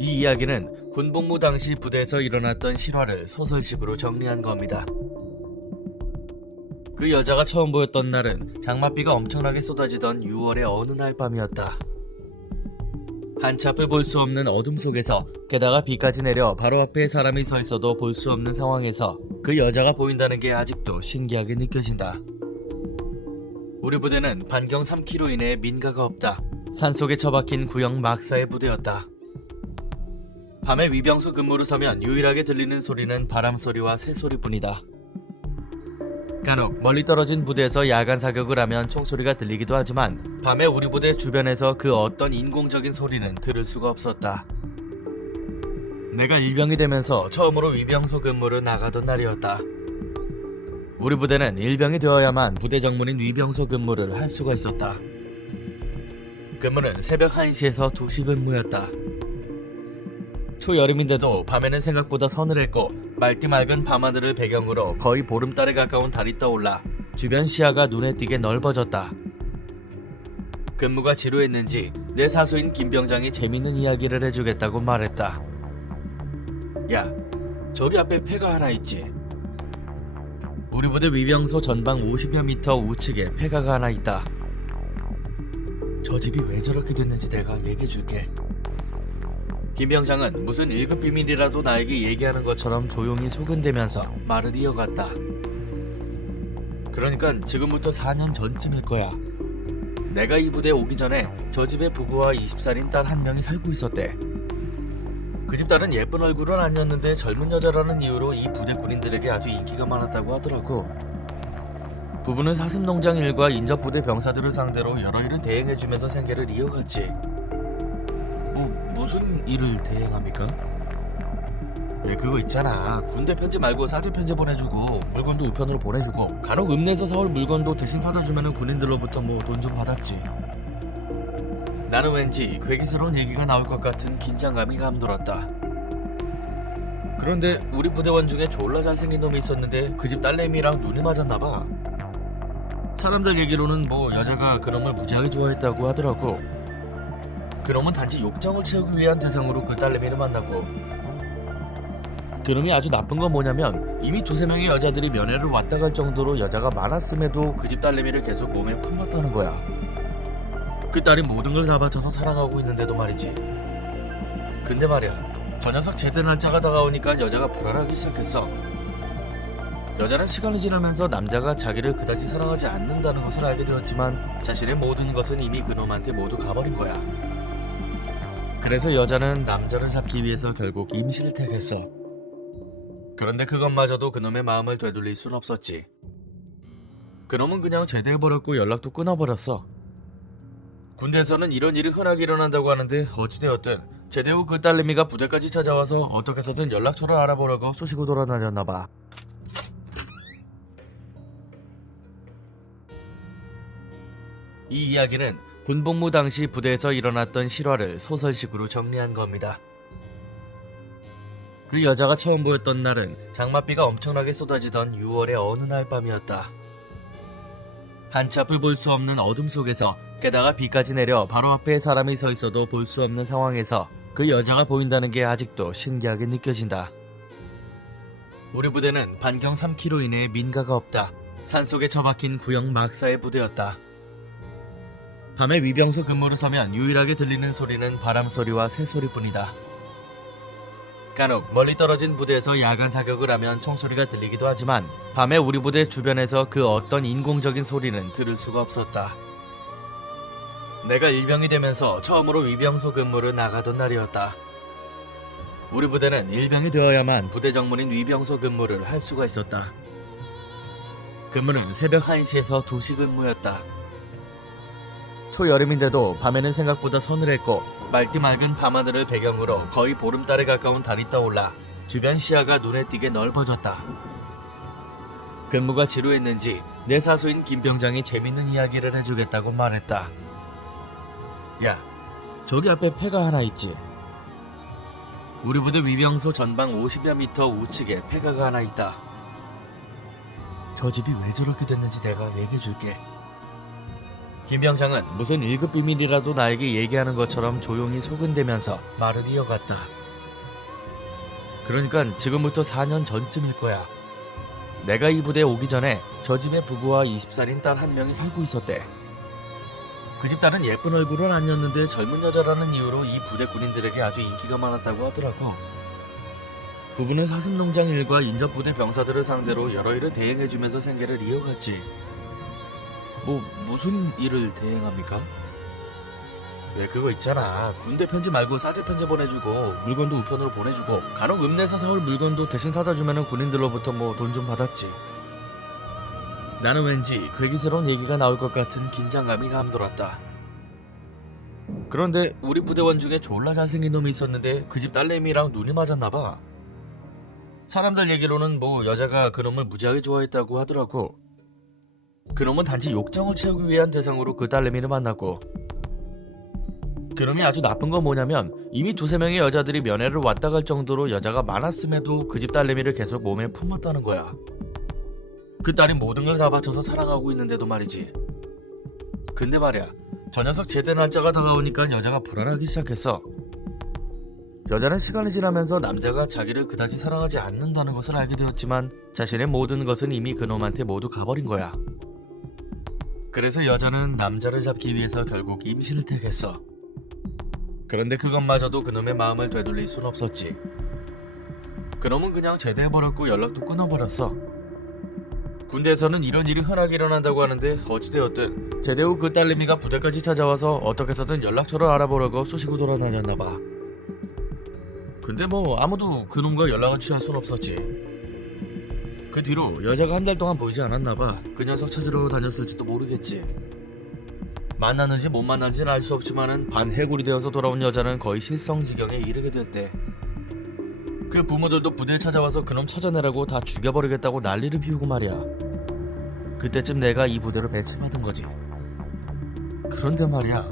이 이야기는 군복무 당시 부대에서 일어났던 실화를 소설식으로 정리한 겁니다. 그 여자가 처음 보였던 날은 장맛비가 엄청나게 쏟아지던 6월의 어느 날 밤이었다. 한치 앞을 볼 수 없는 어둠 속에서, 게다가 비까지 내려 바로 앞에 사람이 서 있어도 볼 수 없는 상황에서 그 여자가 보인다는 게 아직도 신기하게 느껴진다. 우리 부대는 반경 3km 이내에 민가가 없다. 산속에 처박힌 구형 막사의 부대였다. 밤에 위병소 근무를 서면 유일하게 들리는 소리는 바람소리와 새소리뿐이다. 간혹 멀리 떨어진 부대에서 야간 사격을 하면 총소리가 들리기도 하지만 밤에 우리 부대 주변에서 그 어떤 인공적인 소리는 들을 수가 없었다. 내가 일병이 되면서 처음으로 위병소 근무를 나가던 날이었다. 우리 부대는 일병이 되어야만 부대 정문인 위병소 근무를 할 수가 있었다. 근무는 새벽 1시에서 2시 근무였다. 초여름인데도 밤에는 생각보다 서늘했고 맑디 맑은 밤하늘을 배경으로 거의 보름달에 가까운 달이 떠올라 주변 시야가 눈에 띄게 넓어졌다. 근무가 지루했는지 내 사수인 김병장이 재밌는 이야기를 해주겠다고 말했다. 야, 저기 앞에 폐가 하나 있지? 우리 부대 위병소 전방 50여 미터 우측에 폐가가 하나 있다. 저 집이 왜 저렇게 됐는지 내가 얘기해줄게. 김병장은 무슨 1급 비밀이라도 나에게 얘기하는 것처럼 조용히 소근대면서 말을 이어갔다. 그러니까 지금부터 4년 전쯤일 거야. 내가 이 부대에 오기 전에 저 집에 부부와 20살인 딸 한 명이 살고 있었대. 그 집 딸은 예쁜 얼굴은 아니었는데 젊은 여자라는 이유로 이 부대 군인들에게 아주 인기가 많았다고 하더라고. 부부는 사슴농장 일과 인접부대 병사들을 상대로 여러 일을 대행해주면서 생계를 이어갔지. 무슨 일을 대행합니까? 왜 그거 있잖아. 군대 편지 말고 사제 편지 보내주고 물건도 우편으로 보내주고 간혹 읍내에서 사올 물건도 대신 사다 주면은 군인들로부터 돈 좀 받았지. 나는 왠지 괴기스러운 얘기가 나올 것 같은 긴장감이 감돌았다. 그런데 우리 부대원 중에 졸라 잘생긴 놈이 있었는데 그 집 딸내미랑 눈이 맞았나봐. 사람들 얘기로는 여자가 그놈을 무지하게 좋아했다고 하더라고. 그놈은 단지 욕정을 채우기 위한 대상으로 그 딸내미를 만났고, 그놈이 아주 나쁜 건 뭐냐면 이미 2-3명의 여자들이 면회를 왔다 갈 정도로 여자가 많았음에도 그 집 딸내미를 계속 몸에 품었다는 거야. 그 딸이 모든 걸 다 바쳐서 사랑하고 있는데도 말이지. 근데 말이야, 저 녀석 제대 날짜가 다가오니까 여자가 불안하기 시작했어. 여자는 시간이 지나면서 남자가 자기를 그다지 사랑하지 않는다는 것을 알게 되었지만 자신의 모든 것은 이미 그놈한테 모두 가버린 거야. 그래서 여자는 남자를 잡기 위해서 결국 임신을 택했어. 그런데 그것마저도 그놈의 마음을 되돌릴 순 없었지. 그놈은 그냥 제대해버렸고 연락도 끊어버렸어. 군대에서는 이런 일이 흔하게 일어난다고 하는데 어찌되었든 제대 후 그 딸내미가 부대까지 찾아와서 어떻게 해서든 연락처를 알아보려고 쑤시고 돌아다녔나봐. 이 이야기는 군복무 당시 부대에서 일어났던 실화를 소설식으로 정리한 겁니다. 그 여자가 처음 보였던 날은 장맛비가 엄청나게 쏟아지던 6월의 어느 날 밤이었다. 한치 앞을 볼 수 없는 어둠 속에서, 게다가 비까지 내려 바로 앞에 사람이 서 있어도 볼 수 없는 상황에서 그 여자가 보인다는 게 아직도 신기하게 느껴진다. 우리 부대는 반경 3km 이내에 민가가 없다. 산속에 처박힌 구형 막사의 부대였다. 밤에 위병소 근무를 서면 유일하게 들리는 소리는 바람소리와 새소리뿐이다. 간혹 멀리 떨어진 부대에서 야간 사격을 하면 총소리가 들리기도 하지만 밤에 우리 부대 주변에서 그 어떤 인공적인 소리는 들을 수가 없었다. 내가 일병이 되면서 처음으로 위병소 근무를 나가던 날이었다. 우리 부대는 일병이 되어야만 부대 정문인 위병소 근무를 할 수가 있었다. 근무는 새벽 1시에서 2시 근무였다. 초여름인데도 밤에는 생각보다 서늘했고 맑디 맑은 밤하늘을 배경으로 거의 보름달에 가까운 달이 떠올라 주변 시야가 눈에 띄게 넓어졌다. 근무가 지루했는지 내 사수인 김병장이 재밌는 이야기를 해주겠다고 말했다. 야, 저기 앞에 폐가 하나 있지? 우리 부대 위병소 전방 50여 미터 우측에 폐가가 하나 있다. 저 집이 왜 저렇게 됐는지 내가 얘기해줄게. 김병장은 무슨 1급 비밀이라도 나에게 얘기하는 것처럼 조용히 소근대면서 말을 이어갔다. 그러니까 지금부터 4년 전쯤일 거야. 내가 이 부대에 오기 전에 저 집에 부부와 20살인 딸 한 명이 살고 있었대. 그 집 딸은 예쁜 얼굴은 아니었는데 젊은 여자라는 이유로 이 부대 군인들에게 아주 인기가 많았다고 하더라고. 부부는 사슴농장 일과 인접부대 병사들을 상대로 여러 일을 대행해주면서 생계를 이어갔지. 무슨 일을 대행합니까? 왜 그거 있잖아. 군대 편지 말고 싸제 편지 보내주고 물건도 우편으로 보내주고 간혹 읍내에서 사올 물건도 대신 사다 주면은 군인들로부터 돈 좀 받았지. 나는 왠지 괴기스러운 얘기가 나올 것 같은 긴장감이 감돌았다. 그런데 우리 부대원 중에 졸라 잘생긴 놈이 있었는데 그 집 딸내미랑 눈이 맞았나봐. 사람들 얘기로는 여자가 그 놈을 무지하게 좋아했다고 하더라고. 그 놈은 단지 욕정을 채우기 위한 대상으로 그 딸내미를 만났고, 그 놈이 아주 나쁜 건 뭐냐면 이미 2-3명의 여자들이 면회를 왔다 갈 정도로 여자가 많았음에도 그 집 딸내미를 계속 몸에 품었다는 거야. 그 딸이 모든 걸 다 바쳐서 사랑하고 있는데도 말이지. 근데 말이야, 저 녀석 제대 날짜가 다가오니까 여자가 불안하기 시작했어. 여자는 시간이 지나면서 남자가 자기를 그다지 사랑하지 않는다는 것을 알게 되었지만 자신의 모든 것은 이미 그놈한테 모두 가버린 거야. 그래서 여자는 남자를 잡기 위해서 결국 임신을 택했어. 그런데 그것마저도 그놈의 마음을 되돌릴 순 없었지. 그놈은 그냥 제대해버렸고 연락도 끊어버렸어. 군대에서는 이런 일이 흔하게 일어난다고 하는데 어찌되었든 제대 후 그 딸내미가 부대까지 찾아와서 어떻게 해서든 연락처를 알아보려고 쑤시고 돌아다녔나봐. 근데 아무도 그놈과 연락을 취할 순 없었지. 그 뒤로 여자가 한 달 동안 보이지 않았나봐. 그 녀석 찾으러 다녔을지도 모르겠지. 만났는지 못 만났는지는 알 수 없지만은 반해골이 되어서 돌아온 여자는 거의 실성지경에 이르게 될 때 그 부모들도 부대에 찾아와서 그놈 찾아내라고 다 죽여버리겠다고 난리를 피우고 말이야. 그때쯤 내가 이 부대로 배치받은 거지. 그런데 말이야,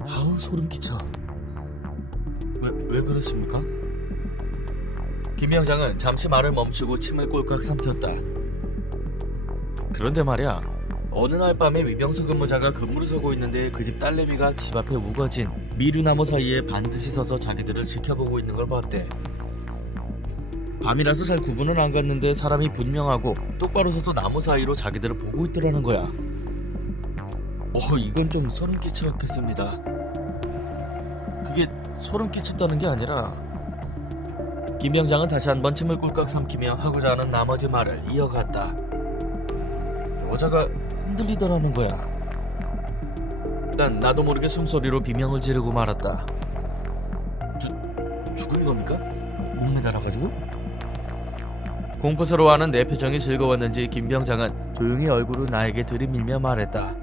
아우 소름 끼쳐. 왜 그러십니까? 김병장은 잠시 말을 멈추고 침을 꼴깍 삼켰다. 그런데 말이야, 어느 날 밤에 위병소 근무자가 근무를 서고 있는데 그 집 딸내미가 집 앞에 우거진 미루나무 사이에 반드시 서서 자기들을 지켜보고 있는 걸 봤대. 밤이라서 잘 구분은 안 갔는데 사람이 분명하고 똑바로 서서 나무 사이로 자기들을 보고 있더라는 거야. 이건 좀 소름 끼쳤겠습니다. 그게 소름 끼쳤다는 게 아니라, 김병장은 다시 한번 침을 꿀꺽 삼키며 하고자 하는 나머지 말을 이어갔다. 여자가 흔들리더라는 거야. 난 나도 모르게 숨소리로 비명을 지르고 말았다. 죽은 겁니까? 목 매달아가지고? 공포스러워하는 내 표정이 즐거웠는지 김병장은 조용히 얼굴을 나에게 들이밀며 말했다.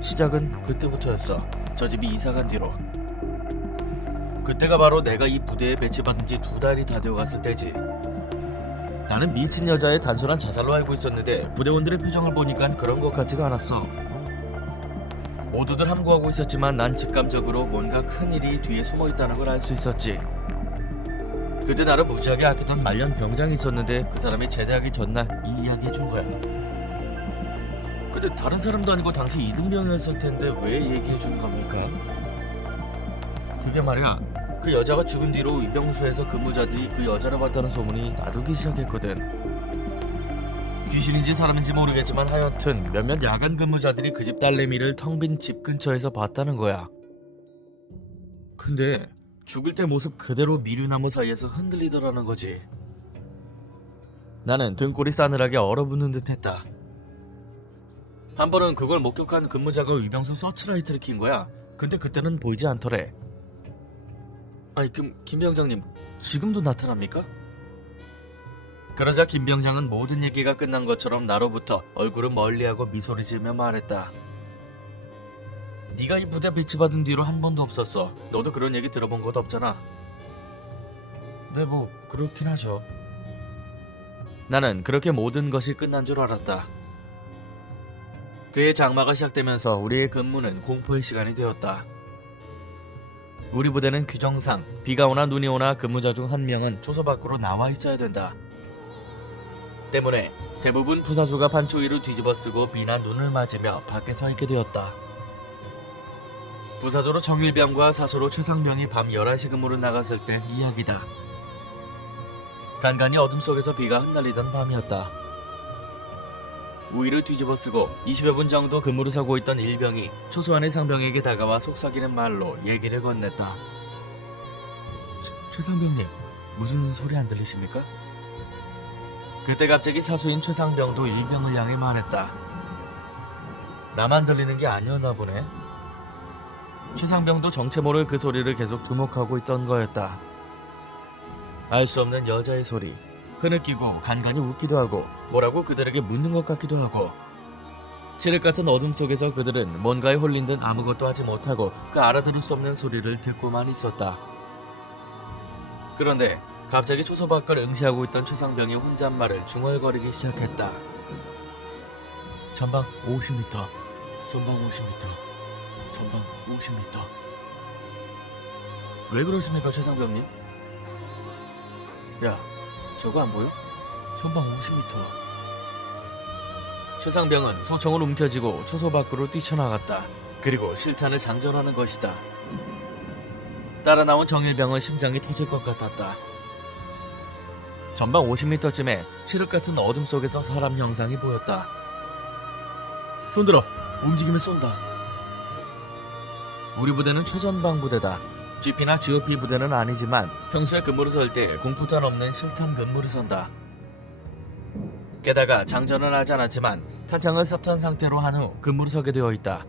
시작은 그때부터였어. 저 집이 이사간 뒤로. 그때가 바로 내가 이 부대에 배치받은 지 2달이 다 되어갔을 때지. 나는 미친 여자의 단순한 자살로 알고 있었는데 부대원들의 표정을 보니까 그런 것 같지가 않았어. 모두들 함구하고 있었지만 난 직감적으로 뭔가 큰일이 뒤에 숨어있다는 걸 알 수 있었지. 그때 나를 무지하게 아끼던 말년 병장이 있었는데 그 사람이 제대하기 전날 이 이야기 해준 거야. 근데 다른 사람도 아니고 당시 이등병이었을 텐데 왜 얘기해 준 겁니까? 그게 말이야, 그 여자가 죽은 뒤로 위병소에서 근무자들이 그 여자를 봤다는 소문이 나돌기 시작했거든. 귀신인지 사람인지 모르겠지만 하여튼 몇몇 야간 근무자들이 그 집 딸내미를 텅 빈 집 근처에서 봤다는 거야. 근데 죽을 때 모습 그대로 미루나무 사이에서 흔들리더라는 거지. 나는 등골이 싸늘하게 얼어붙는 듯 했다. 한 번은 그걸 목격한 근무자가 위병소 서치라이트를 킨 거야. 근데 그때는 보이지 않더래. 아니 그럼 김병장님 지금도 나타납니까? 그러자 김병장은 모든 얘기가 끝난 것처럼 나로부터 얼굴을 멀리하고 미소를 지으며 말했다. 네가 이 부대 배치받은 뒤로 한 번도 없었어. 너도 그런 얘기 들어본 것 없잖아. 네, 그렇긴 하죠. 나는 그렇게 모든 것이 끝난 줄 알았다. 그해 장마가 시작되면서 우리의 근무는 공포의 시간이 되었다. 우리 부대는 규정상 비가 오나 눈이 오나 근무자 중 한 명은 초소 밖으로 나와 있어야 된다. 때문에 대부분 부사수가 반초 위로 뒤집어쓰고 비나 눈을 맞으며 밖에 서 있게 되었다. 부사수로 정일병과 사수로 최상병이 밤 11시 근무로 나갔을 때 이야기다. 간간히 어둠 속에서 비가 흩날리던 밤이었다. 우위를 뒤집어쓰고 20여 분 정도 근무를 서고 있던 일병이 초소한의 상병에게 다가와 속삭이는 말로 얘기를 건넸다. 최상병님, 무슨 소리 안 들리십니까? 그때 갑자기 사수인 최상병도 일병을 향해 말했다. 나만 들리는 게 아니었나 보네. 최상병도 정체 모를 그 소리를 계속 주목하고 있던 거였다. 알 수 없는 여자의 소리, 흐느끼고 간간히 웃기도 하고 뭐라고 그들에게 묻는 것 같기도 하고, 칠흑 같은 어둠 속에서 그들은 뭔가에 홀린 듯 아무것도 하지 못하고 그 알아들을 수 없는 소리를 듣고만 있었다. 그런데 갑자기 초소 밖을 응시하고 있던 최상병이 혼잣말을 중얼거리기 시작했다. 전방 50m, 전방 50m, 전방 50m. 왜 그러십니까, 최상병님? 야, 저거 안 보여? 전방 50m. 최상병은 소총을 움켜쥐고 초소 밖으로 뛰쳐나갔다. 그리고 실탄을 장전하는 것이다. 따라 나온 정일병은 심장이 터질 것 같았다. 전방 50m쯤에 칠흑 같은 어둠 속에서 사람 형상이 보였다. 손들어! 움직이면 쏜다. 우리 부대는 최전방 부대다. GP나 GOP 부대는 아니지만 평소에 근무를 설 때 공포탄 없는 실탄 근무를 선다. 게다가 장전은 하지 않았지만 탄창을 삽탄 상태로 한 후 근무를 서게 되어 있다.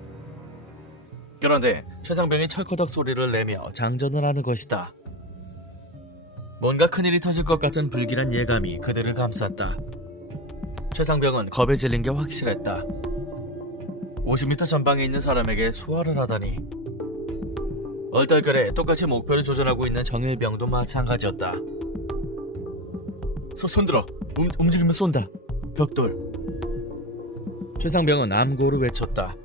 그런데 최상병이 철커덕 소리를 내며 장전을 하는 것이다. 뭔가 큰일이 터질 것 같은 불길한 예감이 그들을 감쌌다. 최상병은 겁에 질린 게 확실했다. 50m 전방에 있는 사람에게 수화를 하다니. 얼떨결에 똑같이 목표를 조절하고 있는 정일병도 마찬가지였다. 손들어! 움직이면 쏜다! 벽돌! 최상병은 암고를 외쳤다.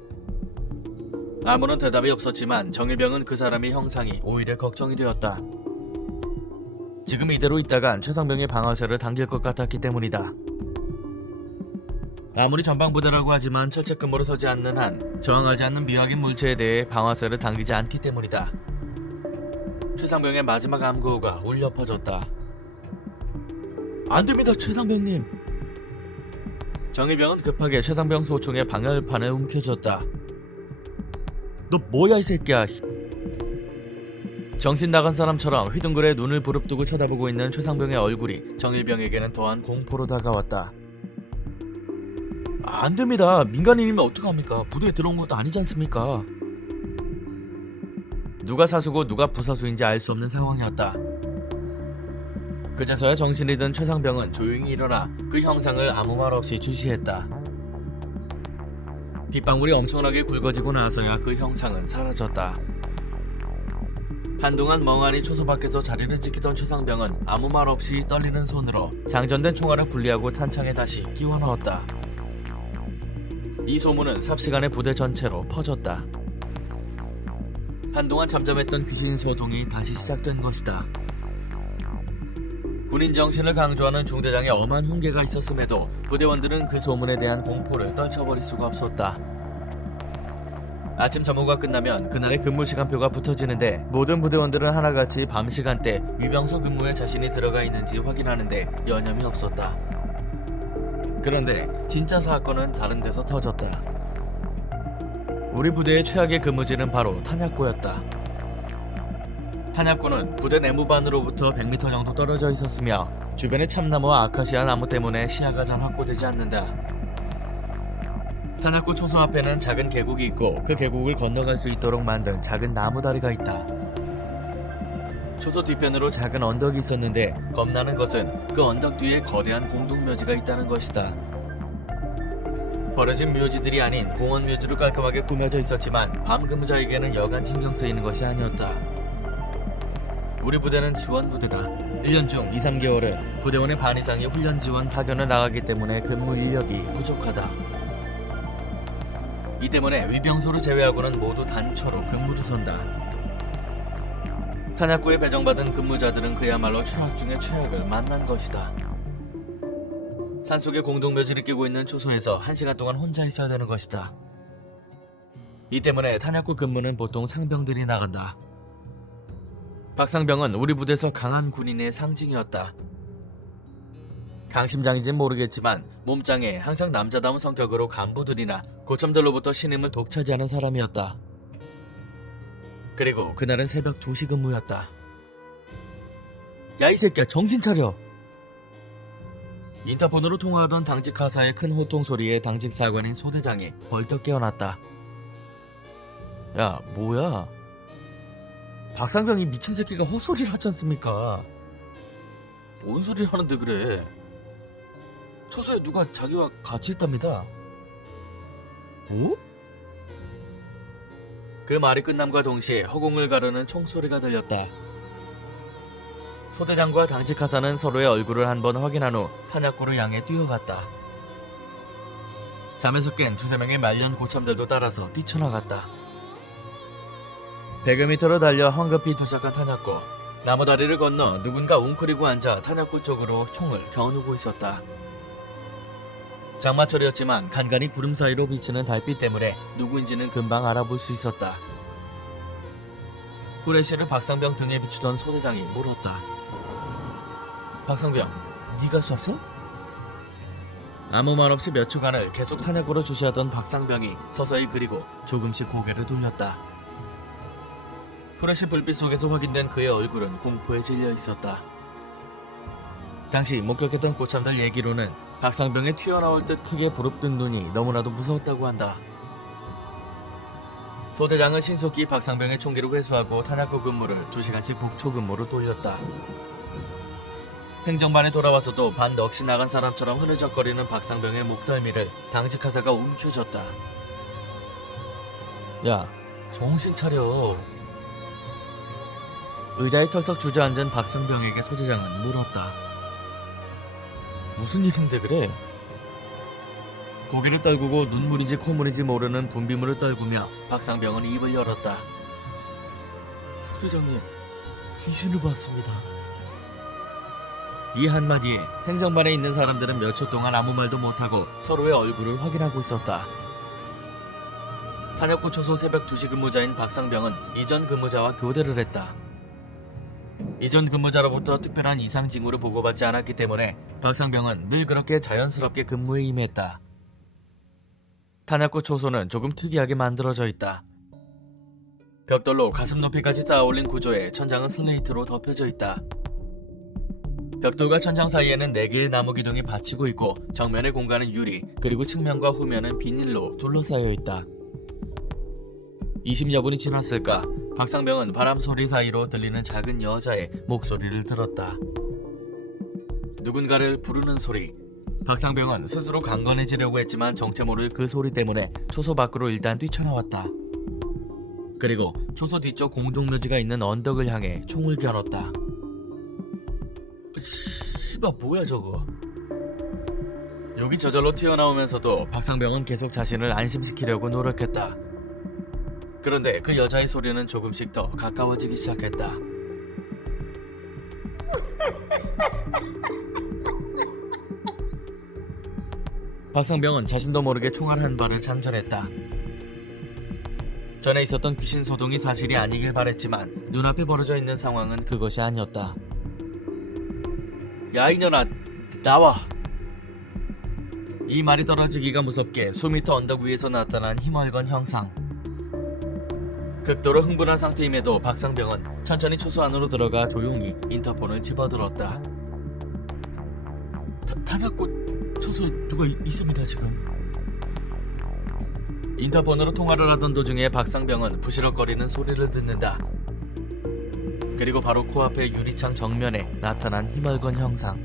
아무런 대답이 없었지만 정일병은 그 사람의 형상이 오히려 걱정이 되었다. 지금 이대로 있다간 최상병의 방아쇠를 당길 것 같았기 때문이다. 아무리 전방부대라고 하지만 철책 근무를 서지 않는 한 저항하지 않는 미확인 물체에 대해 방아쇠를 당기지 않기 때문이다. 최상병의 마지막 암구호가 울려 퍼졌다. 안됩니다, 최상병님. 정일병은 급하게 최상병 소총의 방열판을 움켜쥐었다. 너 뭐야 이 새끼야. 정신 나간 사람처럼 휘둥그레 눈을 부릅뜨고 쳐다보고 있는 최상병의 얼굴이 정일병에게는 더한 공포로 다가왔다. 안됩니다. 민간인이면 어떡합니까? 부대에 들어온 것도 아니지 않습니까? 누가 사수고 누가 부사수인지 알 수 없는 상황이었다. 그제서야 정신이 든 최상병은 조용히 일어나 그 형상을 아무 말 없이 주시했다. 빗방울이 엄청나게 굵어지고 나서야 그 형상은 사라졌다. 한동안 멍하니 초소 밖에서 자리를 지키던 최상병은 아무 말 없이 떨리는 손으로 장전된 총알을 분리하고 탄창에 다시 끼워 넣었다. 이 소문은 삽시간에 부대 전체로 퍼졌다. 한동안 잠잠했던 귀신 소동이 다시 시작된 것이다. 군인 정신을 강조하는 중대장의 엄한 훈계가 있었음에도 부대원들은 그 소문에 대한 공포를 떨쳐버릴 수가 없었다. 아침 점호가 끝나면 그날의 근무 시간표가 붙어지는데 모든 부대원들은 하나같이 밤 시간대 위병소 근무에 자신이 들어가 있는지 확인하는데 여념이 없었다. 그런데 진짜 사건은 다른 데서 터졌다. 우리 부대의 최악의 근무지는 바로 탄약고였다. 탄약고는 부대 내무반으로부터 100m 정도 떨어져 있었으며 주변의 참나무와 아카시아 나무 때문에 시야가 잘 확보되지 않는다. 탄약고 초소 앞에는 작은 계곡이 있고 그 계곡을 건너갈 수 있도록 만든 작은 나무 다리가 있다. 초소 뒤편으로 작은 언덕이 있었는데 겁나는 것은 그 언덕 뒤에 거대한 공동묘지가 있다는 것이다. 버려진 묘지들이 아닌 공원 묘지로 깔끔하게 꾸며져 있었지만 밤 근무자에게는 여간 신경 쓰이는 것이 아니었다. 우리 부대는 지원부대다. 1년 중 2, 3개월은 부대원의 반 이상이 훈련 지원 파견을 나가기 때문에 근무 인력이 부족하다. 이 때문에 위병소를 제외하고는 모두 단초로 근무를 선다. 탄약고에 배정받은 근무자들은 그야말로 최악 중의 최악을 만난 것이다. 산속에 공동묘지를 끼고 있는 초소에서 1시간 동안 혼자 있어야 되는 것이다. 이 때문에 탄약고 근무는 보통 상병들이 나간다. 박상병은 우리 부대에서 강한 군인의 상징이었다. 강심장인진 모르겠지만 몸짱에 항상 남자다운 성격으로 간부들이나 고참들로부터 신임을 독차지하는 사람이었다. 그리고 그날은 새벽 2시 근무였다. 야, 이 새끼야, 정신 차려! 인터폰으로 통화하던 당직 하사의 큰 호통 소리에 당직 사관인 소대장이 벌떡 깨어났다. 야, 뭐야? 박상병이 미친 새끼가 헛소리를 하지 않습니까? 뭔 소리를 하는데 그래? 초소에 누가 자기와 같이 있답니다. 뭐? 그 말이 끝남과 동시에 허공을 가르는 총소리가 들렸다. 소대장과 당직 하사는 서로의 얼굴을 한번 확인한 후 탄약고를 향해 뛰어갔다. 잠에서 깬 2~3명의 말년 고참들도 따라서 뛰쳐나갔다. 100여 미터로 달려 황급히 도착한 탄약고. 나무다리를 건너 누군가 웅크리고 앉아 탄약고 쪽으로 총을 겨누고 있었다. 장마철이었지만 간간히 구름 사이로 비치는 달빛 때문에 누구인지는 금방 알아볼 수 있었다. 후레쉬를 박상병 등에 비추던 소대장이 물었다. 박상병, 네가 쐈어? 아무 말 없이 몇 초간을 계속 탄약고로 주시하던 박상병이 서서히 그리고 조금씩 고개를 돌렸다. 후레쉬 불빛 속에서 확인된 그의 얼굴은 공포에 질려 있었다. 당시 목격했던 고참들 얘기로는 박상병의 튀어나올 듯 크게 부릅뜬 눈이 너무나도 무서웠다고 한다. 소대장은 신속히 박상병의 총기를 회수하고 탄약고 근무를 2시간씩 복초 근무로 돌렸다. 행정반에 돌아와서도 반 넋이 나간 사람처럼 흐느적거리는 박상병의 목덜미를 당직 하사가 움켜쥐었다. 야, 정신 차려. 의자에 털썩 주저앉은 박상병에게 소대장은 물었다. 무슨 일인데 그래? 고개를 떨구고 눈물인지 콧물인지 모르는 분비물을 떨구며 박상병은 입을 열었다. 소대장님, 귀신을 봤습니다. 이 한마디에 행정반에 있는 사람들은 몇 초 동안 아무 말도 못하고 서로의 얼굴을 확인하고 있었다. 탄약고 초소 새벽 2시 근무자인 박상병은 이전 근무자와 교대를 했다. 이전 근무자로부터 특별한 이상 징후를 보고받지 않았기 때문에 박상병은 늘 그렇게 자연스럽게 근무에 임했다. 탄약고 초소는 조금 특이하게 만들어져 있다. 벽돌로 가슴 높이까지 쌓아올린 구조에 천장은 슬레이트로 덮여져 있다. 벽돌과 천장 사이에는 4개의 나무 기둥이 받치고 있고 정면의 공간은 유리, 그리고 측면과 후면은 비닐로 둘러싸여 있다. 20여 분이 지났을까 박상병은 바람 소리 사이로 들리는 작은 여자의 목소리를 들었다. 누군가를 부르는 소리. 박상병은 스스로 강건해지려고 했지만 정체 모를 그 소리 때문에 초소 밖으로 일단 뛰쳐나왔다. 그리고 초소 뒤쪽 공동묘지가 있는 언덕을 향해 총을 겨눴다. 씨발 뭐야 저거. 욕이 저절로 튀어나오면서도 박상병은 계속 자신을 안심시키려고 노력했다. 그런데 그 여자의 소리는 조금씩 더 가까워지기 시작했다. 박상병은 자신도 모르게 총알 한 발을 장전했다. 전에 있었던 귀신 소동이 사실이 아니길 바랬지만 눈앞에 벌어져 있는 상황은 그것이 아니었다. 야 이년아, 나와! 이 말이 떨어지기가 무섭게 수미터 언덕 위에서 나타난 희멀건 형상. 극도로 흥분한 상태임에도 박상병은 천천히 초소 안으로 들어가 조용히 인터폰을 집어들었다. 탄약고 초소에 누가 있습니다 지금. 인터폰으로 통화를 하던 도중에 박상병은 부시럭거리는 소리를 듣는다. 그리고 바로 코앞의 유리창 정면에 나타난 희멀건 형상.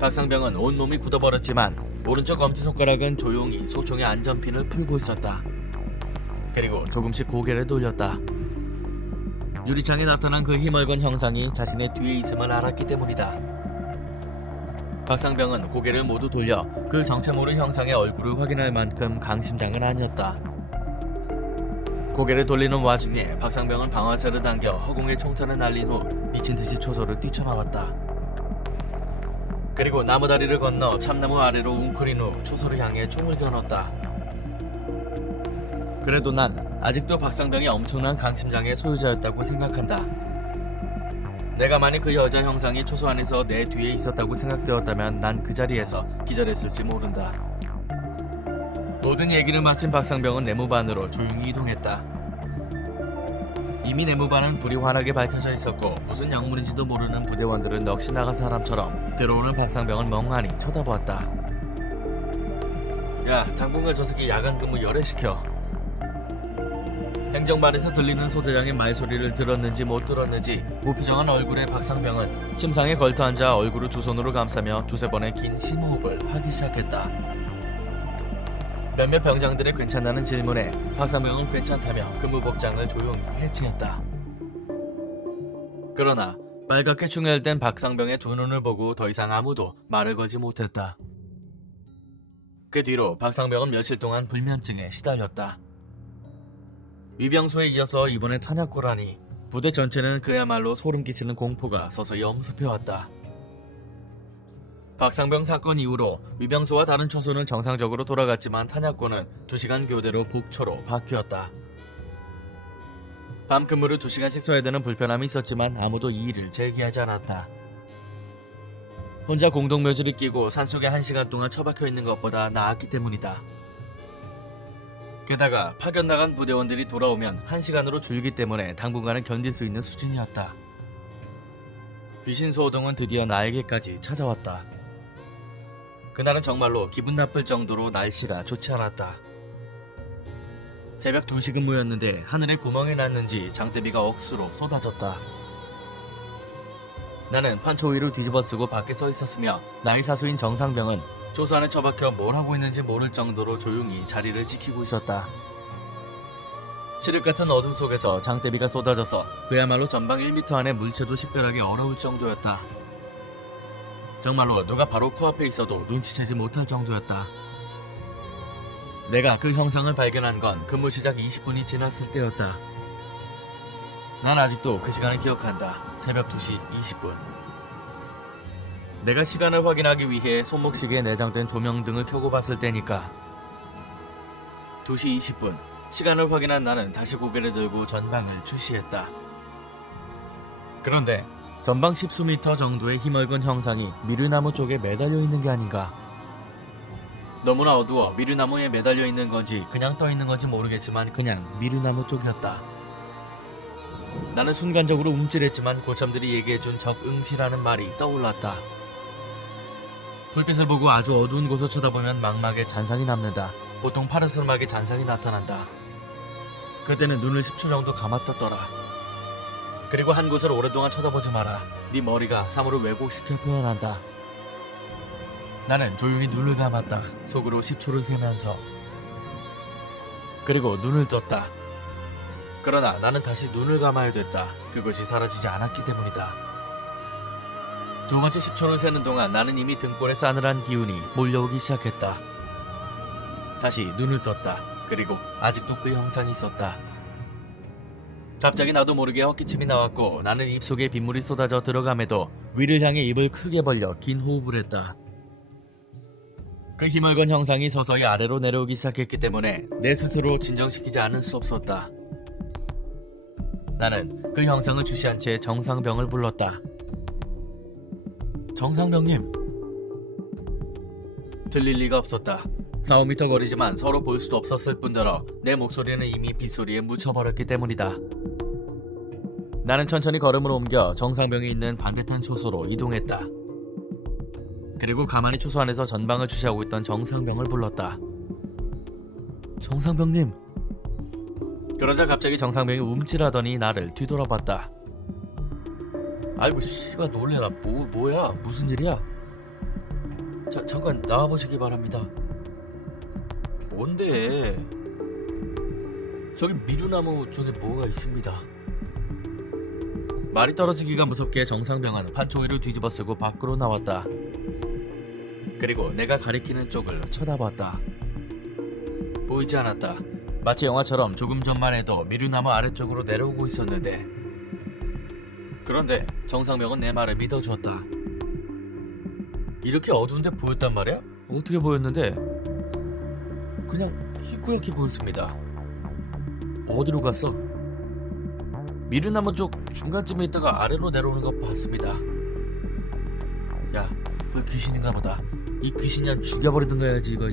박상병은 온몸이 굳어버렸지만 오른쪽 엄지손가락은 조용히 소총의 안전핀을 풀고 있었다. 그리고 조금씩 고개를 돌렸다. 유리창에 나타난 그 희멀건 형상이 자신의 뒤에 있음을 알았기 때문이다. 박상병은 고개를 모두 돌려 그 정체 모를 형상의 얼굴을 확인할 만큼 강심장은 아니었다. 고개를 돌리는 와중에 박상병은 방아쇠를 당겨 허공에 총탄을 날린 후 미친듯이 초소를 뛰쳐나왔다. 그리고 나무다리를 건너 참나무 아래로 웅크린 후 초소를 향해 총을 겨눴다. 그래도 난 아직도 박상병이 엄청난 강심장의 소유자였다고 생각한다. 내가 만약 그 여자 형상이 초소 안에서 내 뒤에 있었다고 생각되었다면 난 그 자리에서 기절했을지 모른다. 모든 얘기를 마친 박상병은 내무반으로 조용히 이동했다. 이미 내무반은 불이 환하게 밝혀져 있었고 무슨 약물인지도 모르는 부대원들은 넋이 나간 사람처럼 들어오는 박상병을 멍하니 쳐다보았다. 야, 당분간 저 새끼 야간 근무 열애시켜. 행정반에서 들리는 소대장의 말소리를 들었는지 못 들었는지 무표정한 얼굴의 박상병은 침상에 걸터앉아 얼굴을 두 손으로 감싸며 두세 번의 긴 심호흡을 하기 시작했다. 몇몇 병장들의 괜찮다는 질문에 박상병은 괜찮다며 근무복장을 조용히 해체했다. 그러나 빨갛게 충혈된 박상병의 두 눈을 보고 더 이상 아무도 말을 걸지 못했다. 그 뒤로 박상병은 며칠 동안 불면증에 시달렸다. 위병소에 이어서 이번에 탄약고라니 부대 전체는 그야말로 소름 끼치는 공포가 서서히 엄습해왔다. 박상병 사건 이후로 위병소와 다른 처소는 정상적으로 돌아갔지만 탄약고는 2시간 교대로 북초로 바뀌었다. 밤 근무를 2시간씩 써야 되는 불편함이 있었지만 아무도 이 일을 제기하지 않았다. 혼자 공동묘지를 끼고 산속에 1시간 동안 처박혀 있는 것보다 나았기 때문이다. 게다가 파견 나간 부대원들이 돌아오면 1시간으로 줄기 때문에 당분간은 견딜 수 있는 수준이었다. 귀신 소동은 드디어 나에게까지 찾아왔다. 그날은 정말로 기분 나쁠 정도로 날씨가 좋지 않았다. 새벽 2시 근무였는데 하늘에 구멍이 났는지 장대비가 억수로 쏟아졌다. 나는 판초 위로 뒤집어쓰고 밖에 서 있었으며 나의 사수인 정상병은 초소 안에 처박혀 뭘 하고 있는지 모를 정도로 조용히 자리를 지키고 있었다. 칠흑 같은 어둠 속에서 장대비가 쏟아져서 그야말로 전방 1m 안에 물체도 식별하기 어려울 정도였다. 정말로 누가 바로 코앞에 있어도 눈치채지 못할 정도였다. 내가 그 형상을 발견한 건 근무 시작 20분이 지났을 때였다. 난 아직도 그 시간을 기억한다. 새벽 2시 20분. 내가 시간을 확인하기 위해 손목시계에 내장된 조명등을 켜고 봤을 때니까. 2시 20분. 시간을 확인한 나는 다시 고개를 들고 전방을 주시했다. 그런데 전방 10수미터 정도의 힘얼건 형상이 미르나무 쪽에 매달려 있는 게 아닌가. 너무나 어두워 미르나무에 매달려 있는 건지 그냥 떠 있는 건지 모르겠지만 그냥 미르나무 쪽이었다. 나는 순간적으로 움찔했지만 고참들이 얘기해준 적응시라는 말이 떠올랐다. 불빛을 보고 아주 어두운 곳을 쳐다보면 망막에 잔상이 남는다. 보통 파르스름하게 잔상이 나타난다. 그때는 눈을 10초 정도 감았다더라. 그리고 한 곳을 오랫동안 쳐다보지 마라. 네 머리가 사물을 왜곡시켜 표현한다. 나는 조용히 눈을 감았다. 속으로 10초를 세면서. 그리고 눈을 떴다. 그러나 나는 다시 눈을 감아야 됐다. 그것이 사라지지 않았기 때문이다. 두 번째 10초를 세는 동안 나는 이미 등골에 싸늘한 기운이 몰려오기 시작했다. 다시 눈을 떴다. 그리고 아직도 그 형상이 있었다. 갑자기 나도 모르게 헛기침이 나왔고 나는 입속에 빗물이 쏟아져 들어감에도 위를 향해 입을 크게 벌려 긴 호흡을 했다. 그 힘얼건 형상이 서서히 아래로 내려오기 시작했기 때문에 내 스스로 진정시키지 않을 수 없었다. 나는 그 형상을 주시한 채 정상병을 불렀다. 정상병님. 들릴 리가 없었다. 4-5m 거리지만 서로 볼 수도 없었을 뿐더러 내 목소리는 이미 빗소리에 묻혀버렸기 때문이다. 나는 천천히 걸음을 옮겨 정상병이 있는 반대편 초소로 이동했다. 그리고 가만히 초소 안에서 전방을 주시하고 있던 정상병을 불렀다. 정상병님. 그러자 갑자기 정상병이 움찔하더니 나를 뒤돌아봤다. 아이고 씨가 놀래라. 뭐야 무슨 일이야? 잠깐 나와보시기 바랍니다. 뭔데? 저기 미루나무 쪽에 뭐가 있습니다. 말이 떨어지기가 무섭게 정상병은 판초 위를 뒤집어쓰고 밖으로 나왔다. 그리고 내가 가리키는 쪽을 쳐다봤다. 보이지 않았다. 마치 영화처럼 조금 전만 해도 미루나무 아래쪽으로 내려오고 있었는데. 그런데 정상병은 내 말을 믿어주었다. 이렇게 어두운데 보였단 말이야? 어떻게 보였는데? 그냥 희뿌옇게 보였습니다. 어디로 갔어? 미르나무 쪽 중간쯤에 있다가 아래로 내려오는 거 봤습니다. 야, 그 귀신인가 보다. 이 귀신이야 죽여버리던가 해야지 이거.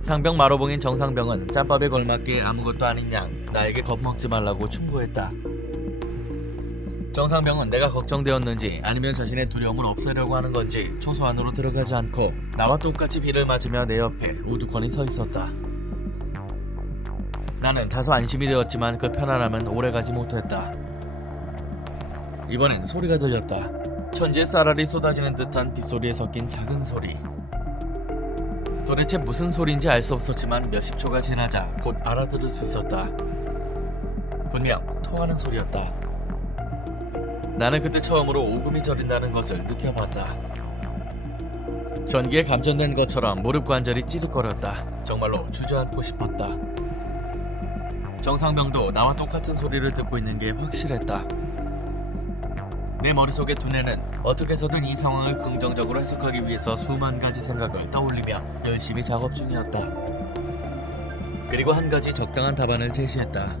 상병 마로봉인 정상병은 짬밥에 걸맞게 아무것도 아닌 양 나에게 겁먹지 말라고 충고했다. 정상병은 내가 걱정되었는지 아니면 자신의 두려움을 없애려고 하는 건지 초소 안으로 들어가지 않고 나와 똑같이 비를 맞으며 내 옆에 우두커니 서 있었다. 나는 다소 안심이 되었지만 그 편안함은 오래가지 못했다. 이번엔 소리가 들렸다. 천지의 쌀알이 쏟아지는 듯한 빗소리에 섞인 작은 소리. 도대체 무슨 소리인지 알 수 없었지만 몇십 초가 지나자 곧 알아들을 수 있었다. 분명 통하는 소리였다. 나는 그때 처음으로 오금이 저린다는 것을 느껴봤다. 전기에 감전된 것처럼 무릎 관절이 찌릿거렸다. 정말로 주저앉고 싶었다. 정상병도 나와 똑같은 소리를 듣고 있는 게 확실했다. 내 머릿속의 두뇌는 어떻게 해서든 이 상황을 긍정적으로 해석하기 위해서 수만 가지 생각을 떠올리며 열심히 작업 중이었다. 그리고 한 가지 적당한 답안을 제시했다.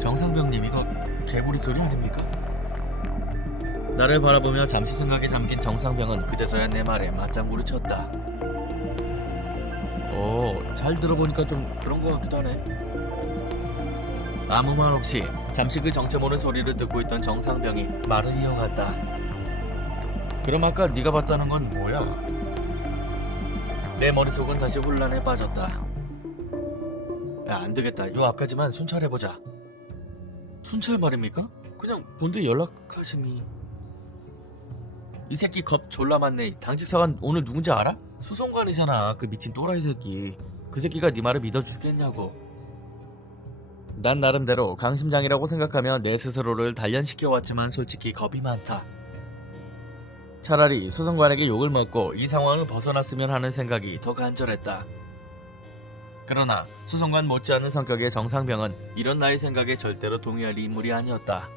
정상병님, 이거 개구리 소리 아닙니까? 나를 바라보며 잠시 생각에 잠긴 정상병은 그제서야 내 말에 맞장구를 쳤다. 잘 들어보니까 좀 그런 것 같기도 하네. 아무 말 없이 잠시 그 정체 모를 소리를 듣고 있던 정상병이 말을 이어갔다. 그럼 아까 네가 봤다는 건 뭐야? 내 머릿속은 다시 혼란에 빠졌다. 야, 안되겠다. 요 앞까지만 순찰해보자. 순찰 말입니까? 그냥 본드 연락하심이. 이 새끼 겁 졸라 많네. 당직사관 오늘 누군지 알아? 수송관이잖아. 그 미친 또라이 새끼. 그 새끼가 네 말을 믿어주겠냐고. 난 나름대로 강심장이라고 생각하며 내 스스로를 단련시켜왔지만 솔직히 겁이 많다. 차라리 수성관에게 욕을 먹고 이 상황을 벗어났으면 하는 생각이 더 간절했다. 그러나 수성관 못지않은 성격의 정상병은 이런 나의 생각에 절대로 동의할 인물이 아니었다.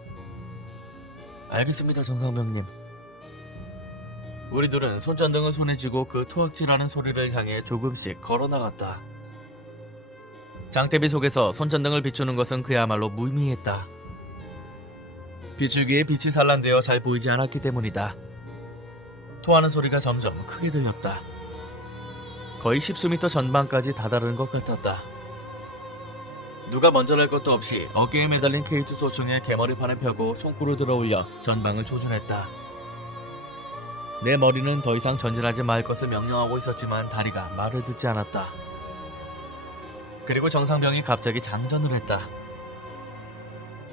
알겠습니다, 정상병님. 우리 둘은 손전등을 손에 쥐고 그 투악질하는 소리를 향해 조금씩 걸어나갔다. 장대비 속에서 손전등을 비추는 것은 그야말로 무의미했다. 비추기에 빛이 산란되어 잘 보이지 않았기 때문이다. 토하는 소리가 점점 크게 들렸다. 거의 10수미터 전방까지 다다른 것 같았다. 누가 먼저 날 것도 없이 어깨에 매달린 K2 소총에 개머리판을 펴고 총구를 들어올려 전방을 조준했다. 내 머리는 더 이상 전진하지 말 것을 명령하고 있었지만 다리가 말을 듣지 않았다. 그리고 정상병이 갑자기 장전을 했다.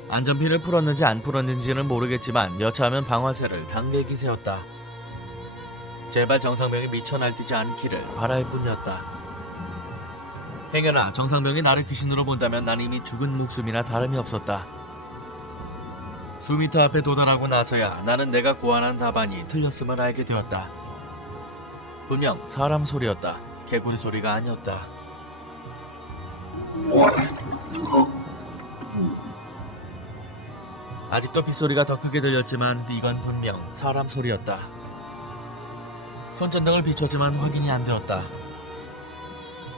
안전핀을 풀었는지 안 풀었는지는 모르겠지만 여차하면 방아쇠를 당겨기 세웠다. 제발 정상병이 미쳐 날뛰지 않기를 바랄 뿐이었다. 행여나 정상병이 나를 귀신으로 본다면 난 이미 죽은 목숨이나 다름이 없었다. 수미터 앞에 도달하고 나서야 나는 내가 고안한 답안이 틀렸음을 알게 되었다. 분명 사람 소리였다. 개구리 소리가 아니었다. 아직도 빗소리가 더 크게 들렸지만 이건 분명 사람 소리였다. 손전등을 비췄지만 확인이 안 되었다.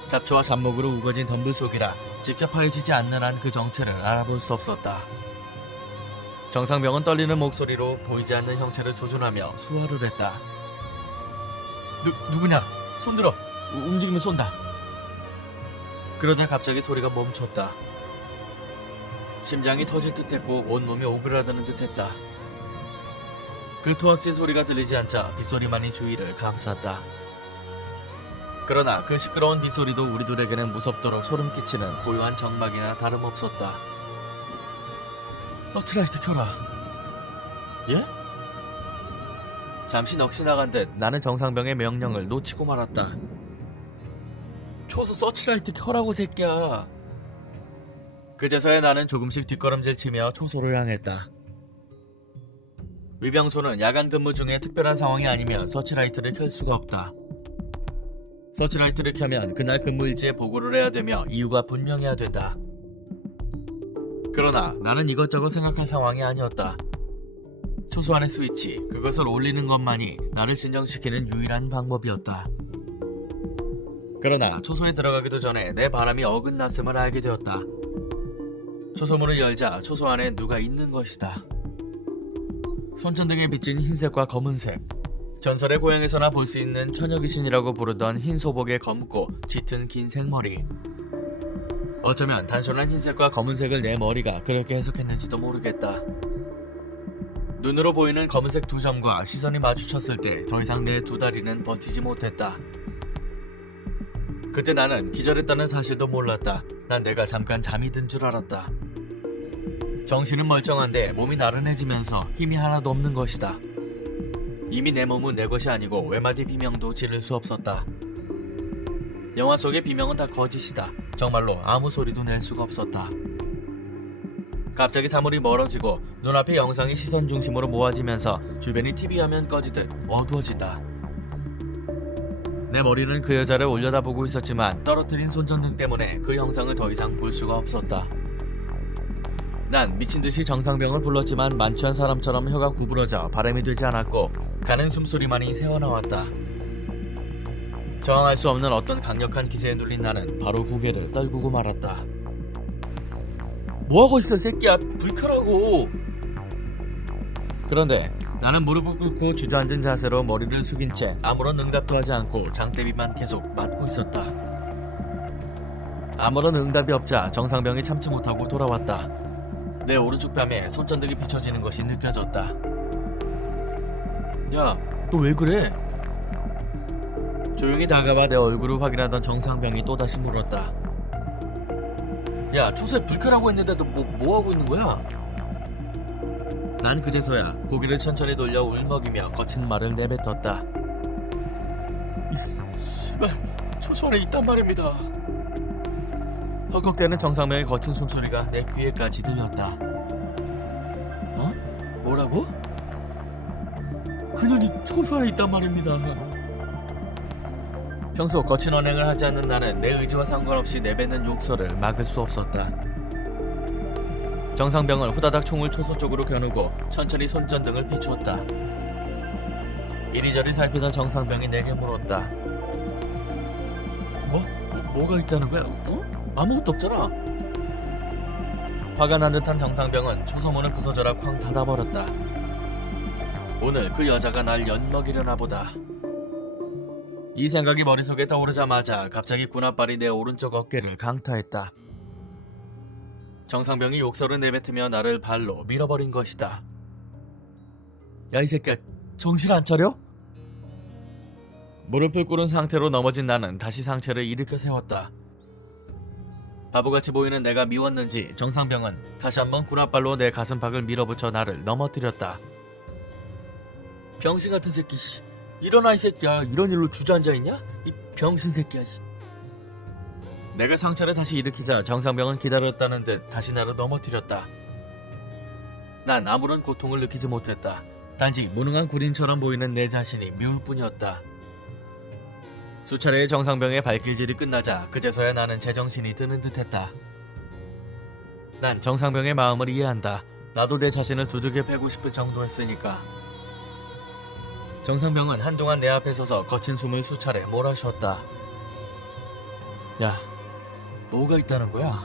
잡초와 잡목으로 우거진 덤불 속이라 직접 파헤치지 않는 한 그 정체를 알아볼 수 없었다. 정상병은 떨리는 목소리로 보이지 않는 형체를 조준하며 수화를 했다. 누구냐? 손들어. 움직이면 쏜다. 그러다 갑자기 소리가 멈췄다. 심장이 터질 듯했고 온몸이 오그라드는 듯했다. 그 토악질 소리가 들리지 않자 빗소리만이 주위를 감쌌다. 그러나 그 시끄러운 빗소리도 우리 둘에게는 무섭도록 소름 끼치는 고요한 정막이나 다름없었다. 서치라이트 켜라. 예? 잠시 넋이 나간 듯 나는 정상병의 명령을 놓치고 말았다. 초소 서치라이트 켜라고 새끼야. 그제서야 나는 조금씩 뒷걸음질 치며 초소로 향했다. 위병소는 야간 근무 중에 특별한 상황이 아니면 서치라이트를 켤 수가 없다. 서치라이트를 켜면 그날 근무일지에 보고를 해야 되며 이유가 분명해야 된다. 그러나 나는 이것저것 생각할 상황이 아니었다. 초소환의 스위치, 그것을 올리는 것만이 나를 진정시키는 유일한 방법이었다. 그러나 초소에 들어가기도 전에 내 바람이 어긋났음을 알게 되었다. 초소문을 열자 초소 안에 누가 있는 것이다. 손전등에 비친 흰색과 검은색, 전설의 고향에서나 볼 수 있는 처녀귀신이라고 부르던 흰 소복에 검고 짙은 긴 생머리. 어쩌면 단순한 흰색과 검은색을 내 머리가 그렇게 해석했는지도 모르겠다. 눈으로 보이는 검은색 두 점과 시선이 마주쳤을 때 더 이상 내 두 다리는 버티지 못했다. 그때 나는 기절했다는 사실도 몰랐다. 난 내가 잠깐 잠이 든 줄 알았다. 정신은 멀쩡한데 몸이 나른해지면서 힘이 하나도 없는 것이다. 이미 내 몸은 내 것이 아니고 외마디 비명도 지를 수 없었다. 영화 속의 비명은 다 거짓이다. 정말로 아무 소리도 낼 수가 없었다. 갑자기 사물이 멀어지고 눈앞의 영상이 시선 중심으로 모아지면서 주변이 TV 화면 꺼지듯 어두워지다. 내 머리는 그 여자를 올려다보고 있었지만 떨어뜨린 손전등 때문에 그 영상을 더 이상 볼 수가 없었다. 난 미친듯이 정상병을 불렀지만 만취한 사람처럼 혀가 구부러져 발음이 되지 않았고 가는 숨소리만이 새어나왔다. 저항할 수 없는 어떤 강력한 기세에 눌린 나는 바로 고개를 떨구고 말았다. 뭐하고 있어 새끼야, 불 켜라고. 그런데 나는 무릎을 꿇고 주저앉은 자세로 머리를 숙인 채 아무런 응답도 하지 않고 장대비만 계속 맞고 있었다. 아무런 응답이 없자 정상병이 참지 못하고 돌아왔다. 내 오른쪽 뺨에 손전등이 비춰지는 것이 느껴졌다. 야, 너 왜 그래? 조용히 다가와 내 얼굴을 확인하던 정상병이 또다시 물었다. 야, 초소에 불 켜라고 했는데 너 뭐 하고 있는 거야? 난 그제서야 고개를 천천히 돌려 울먹이며 거친 말을 내뱉었다. 씨발, 초소 안에 있단 말입니다. 헉헉대는 정상병의 거친 숨소리가 내 귀에까지 들렸다. 어? 뭐라고? 그년이 초소 안에 있단 말입니다. 평소 거친 언행을 하지 않는 나는 내 의지와 상관없이 내뱉는 욕설을 막을 수 없었다. 정상병은 후다닥 총을 초소 쪽으로 겨누고 천천히 손전등을 비추었다. 이리저리 살피던 정상병이 내게 물었다. 뭐가 있다는 거야? 아무것도 없잖아. 화가 난 듯한 정상병은 초소문을 부서져라 쾅 닫아버렸다. 오늘 그 여자가 날 엿먹이려나 보다. 이 생각이 머릿속에 떠오르자마자 갑자기 군홧발이 내 오른쪽 어깨를 강타했다. 정상병이 욕설을 내뱉으며 나를 발로 밀어버린 것이다. 야, 이 새끼야, 정신 안 차려? 무릎을 꿇은 상태로 넘어진 나는 다시 상체를 일으켜 세웠다. 바보같이 보이는 내가 미웠는지 정상병은 다시 한번 군홧발로 내 가슴팍을 밀어붙여 나를 넘어뜨렸다. 병신 같은 새끼, 씨. 일어나 이 새끼야. 이런 일로 주저앉아있냐? 이 병신 새끼야. 내가 상처를 다시 일으키자 정상병은 기다렸다는 듯 다시 나를 넘어뜨렸다. 난 아무런 고통을 느끼지 못했다. 단지 무능한 군인처럼 보이는 내 자신이 미울 뿐이었다. 수차례의 정상병의 발길질이 끝나자 그제서야 나는 제정신이 드는 듯했다. 난 정상병의 마음을 이해한다. 나도 내 자신을 두들겨 패고 싶을 정도였으니까. 정상병은 한동안 내 앞에 서서 거친 숨을 수차례 몰아쉬었다. 야, 뭐가 있다는 거야?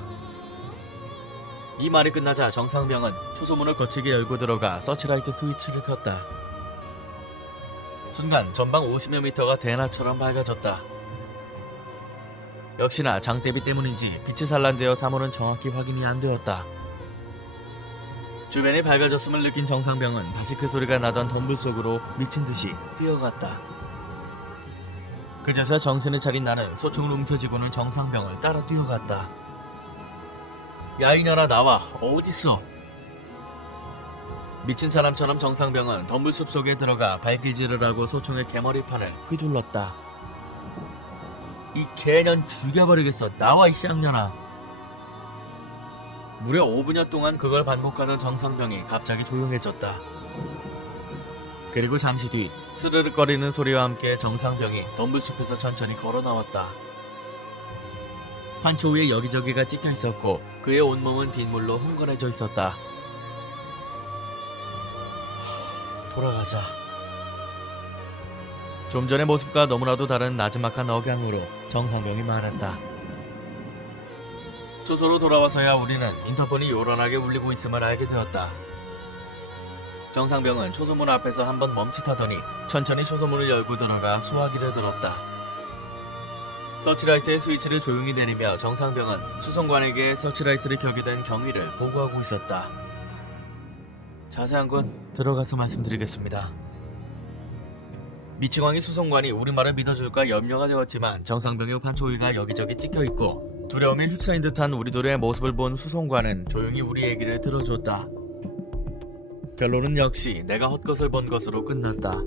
이 말이 끝나자 정상병은 초소문을 거치게 열고 들어가 서치라이트 스위치를 켰다. 순간 전방 50여 미터가 대낮처럼 밝아졌다. 역시나 장대비 때문인지 빛이 산란되어 사물은 정확히 확인이 안 되었다. 주변이 밝아졌음을 느낀 정상병은 다시 그 소리가 나던 덤불 속으로 미친듯이 뛰어갔다. 그제서야 정신을 차린 나는 소총을 움켜쥐고는 정상병을 따라 뛰어갔다. 야, 이년아, 나와. 어딨어? 미친 사람처럼 정상병은 덤불숲 속에 들어가 발길질을 하고 소총의 개머리판을 휘둘렀다. 이 개년 죽여버리겠어. 나와, 이 쌍년아. 무려 5분여 동안 그걸 반복하던 정상병이 갑자기 조용해졌다. 그리고 잠시 뒤 스르륵거리는 소리와 함께 정상병이 덤불숲에서 천천히 걸어 나왔다. 판초 위에 여기저기가 찍혀 있었고 그의 온몸은 빗물로 흥건해져 있었다. 돌아가자. 좀 전의 모습과 너무나도 다른 나지막한 억양으로 정상병이 말했다. 초소로 돌아와서야 우리는 인터폰이 요란하게 울리고 있음을 알게 되었다. 정상병은 초소문 앞에서 한번 멈칫하더니 천천히 초소문을 열고 들어가 수화기를 들었다. 서치라이트의 스위치를 조용히 내리며 정상병은 수송관에게 서치라이트를 켜게 된 경위를 보고하고 있었다. 자세한 건 들어가서 말씀드리겠습니다. 미치광이 수송관이 우리말을 믿어줄까 염려가 되었지만 정상병의 판초위가 여기저기 찍혀있고 두려움에 휩싸인 듯한 우리 둘의 모습을 본 수송관은 조용히 우리 얘기를 들어줬다. 결론은 역시 내가 헛것을 본 것으로 끝났다.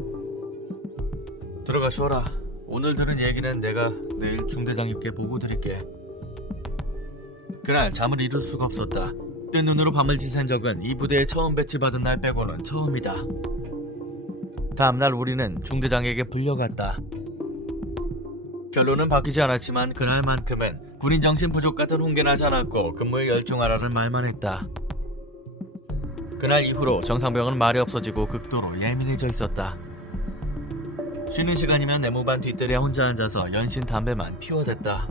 들어가 쉬어라. 오늘 들은 얘기는 내가 내일 중대장님께 보고드릴게. 그날 잠을 이룰 수가 없었다. 뜬 눈으로 밤을 지샌 적은 이 부대에 처음 배치받은 날 빼고는 처음이다. 다음날 우리는 중대장에게 불려갔다. 결론은 바뀌지 않았지만 그날만큼은 군인 정신 부족 같은 훈계나지 않았고 근무에 열중하라는 말만 했다. 그날 이후로 정상병은 말이 없어지고 극도로 예민해져 있었다. 쉬는 시간이면 내무반 뒷뜰에 혼자 앉아서 연신 담배만 피워댔다.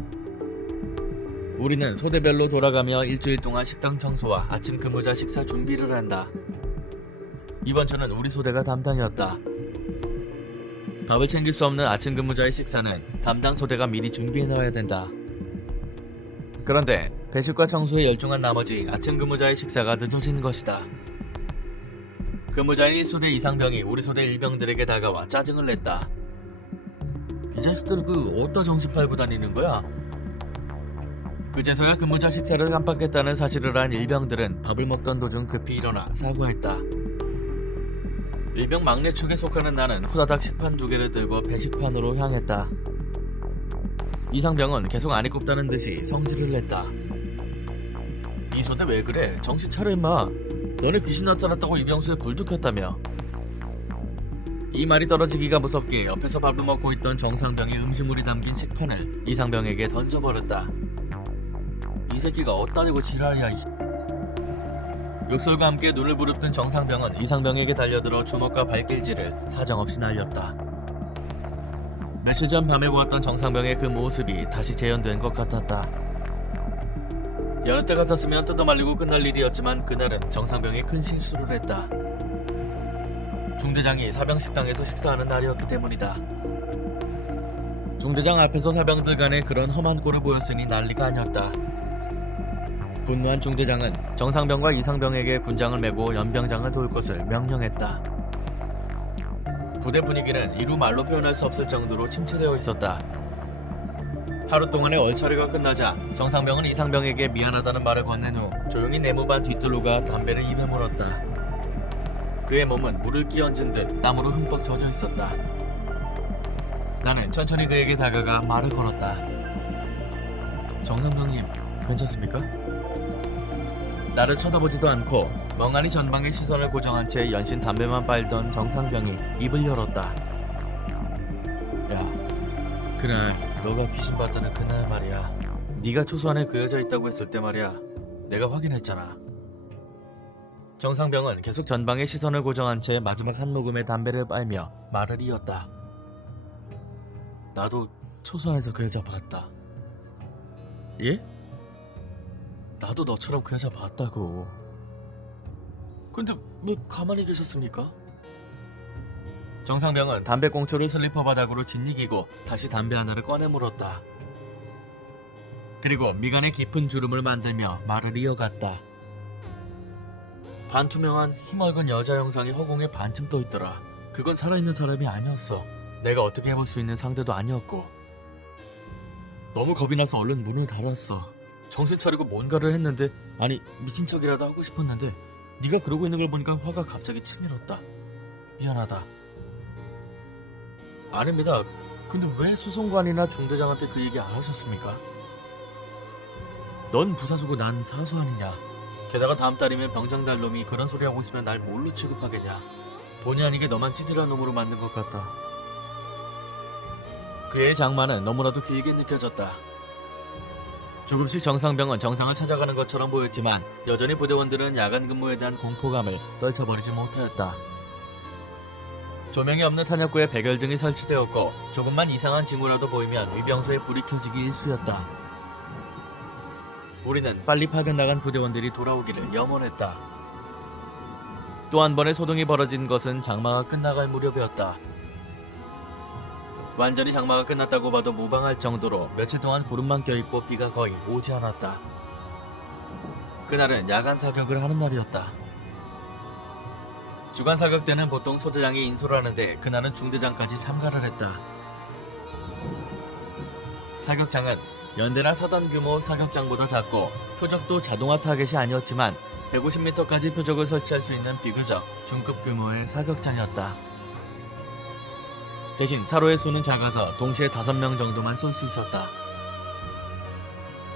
우리는 소대별로 돌아가며 일주일 동안 식당 청소와 아침 근무자 식사 준비를 한다. 이번 주는 우리 소대가 담당이었다. 밥을 챙길 수 없는 아침 근무자의 식사는 담당 소대가 미리 준비해 놔야 된다. 그런데 배식과 청소에 열중한 나머지 아침 근무자의 식사가 늦어진 것이다. 근무자인 1소대 이상병이 우리 소대 일병들에게 다가와 짜증을 냈다. 이 자식들 어디다 정신 팔고 다니는 거야? 그제서야 근무자 식사를 깜빡했다는 사실을 안 일병들은 밥을 먹던 도중 급히 일어나 사과했다. 일병 막내 축에 속하는 나는 후다닥 식판 2개를 들고 배식판으로 향했다. 이상병은 계속 안 입굽다는 듯이 성질을 냈다. 이 소대 왜 그래? 정신 차려 임마. 너네 귀신 나타났다고 이병수에 불도 켰다며. 이 말이 떨어지기가 무섭게 옆에서 밥을 먹고 있던 정상병의 음식물이 담긴 식판을 이상병에게 던져버렸다. 이 새끼가 어디다 대고 지랄이야. 욕설과 함께 눈을 부릅뜬 정상병은 이상병에게 달려들어 주먹과 발길질을 사정없이 날렸다. 며칠 전 밤에 보았던 정상병의 그 모습이 다시 재현된 것 같았다. 여느 때 같았으면 뜯어말리고 끝날 일이었지만 그날은 정상병이 큰 실수를 했다. 중대장이 사병식당에서 식사하는 날이었기 때문이다. 중대장 앞에서 사병들 간에 그런 험한 꼴을 보였으니 난리가 아니었다. 분노한 중대장은 정상병과 이상병에게 군장을 메고 연병장을 돌 것을 명령했다. 부대 분위기는 이루 말로 표현할 수 없을 정도로 침체되어 있었다. 하루 동안의 얼차례가 끝나자 정상병은 이상병에게 미안하다는 말을 건넨 후 조용히 내무반 뒷뜰로 가 담배를 입에 물었다. 그의 몸은 물을 끼얹은 듯 땀으로 흠뻑 젖어 있었다. 나는 천천히 그에게 다가가 말을 걸었다. 정상병님, 괜찮습니까? 나를 쳐다보지도 않고 멍하니 전방에 시선을 고정한 채 연신 담배만 빨던 정상병이 입을 열었다. 야, 그날 너가 귀신 봤다는 그날 말이야. 네가 초소 안에 그 여자 있다고 했을 때 말이야. 내가 확인했잖아. 정상병은 계속 전방에 시선을 고정한 채 마지막 한 모금의 담배를 빨며 말을 이었다. 나도 초소 안에서 그 여자 봤다. 예? 나도 너처럼 그 여자 봤다고. 근데 왜 가만히 계셨습니까? 정상병은 담배꽁초를 슬리퍼 바닥으로 짓이기고 다시 담배 하나를 꺼내 물었다. 그리고 미간에 깊은 주름을 만들며 말을 이어갔다. 반투명한 힘얼건 여자 형상이 허공에 반쯤 떠있더라. 그건 살아있는 사람이 아니었어. 내가 어떻게 해볼 수 있는 상대도 아니었고. 너무 겁이 나서 얼른 문을 닫았어. 정신 차리고 뭔가를 했는데, 아니 미친 척이라도 하고 싶었는데 네가 그러고 있는 걸 보니까 화가 갑자기 치밀었다. 미안하다. 아닙니다. 근데 왜 수송관이나 중대장한테 그 얘기 안 하셨습니까? 넌 부사수고 난 사수 아니냐. 게다가 다음 달이면 병장 달 놈이 그런 소리 하고 있으면 날 뭘로 취급하겠냐. 본의 아니게 너만 찌질한 놈으로 만든 것 같다. 그의 장마는 너무나도 길게 느껴졌다. 조금씩 정상병은 정상을 찾아가는 것처럼 보였지만 여전히 부대원들은 야간 근무에 대한 공포감을 떨쳐버리지 못하였다. 조명이 없는 탄약고에 백열등이 설치되었고 조금만 이상한 징후라도 보이면 위병소에 불이 켜지기 일쑤였다. 우리는 빨리 파견 나간 부대원들이 돌아오기를 염원했다. 또 한 번의 소동이 벌어진 것은 장마가 끝나갈 무렵이었다. 완전히 장마가 끝났다고 봐도 무방할 정도로 며칠 동안 구름만 껴있고 비가 거의 오지 않았다. 그날은 야간 사격을 하는 날이었다. 주간 사격 때는 보통 소대장이 인솔을 하는데 그날은 중대장까지 참가를 했다. 사격장은 연대나 사단 규모 사격장보다 작고 표적도 자동화 타겟이 아니었지만 150m까지 표적을 설치할 수 있는 비교적 중급 규모의 사격장이었다. 대신 사로의 수는 작아서 동시에 5명 정도만 쏠 수 있었다.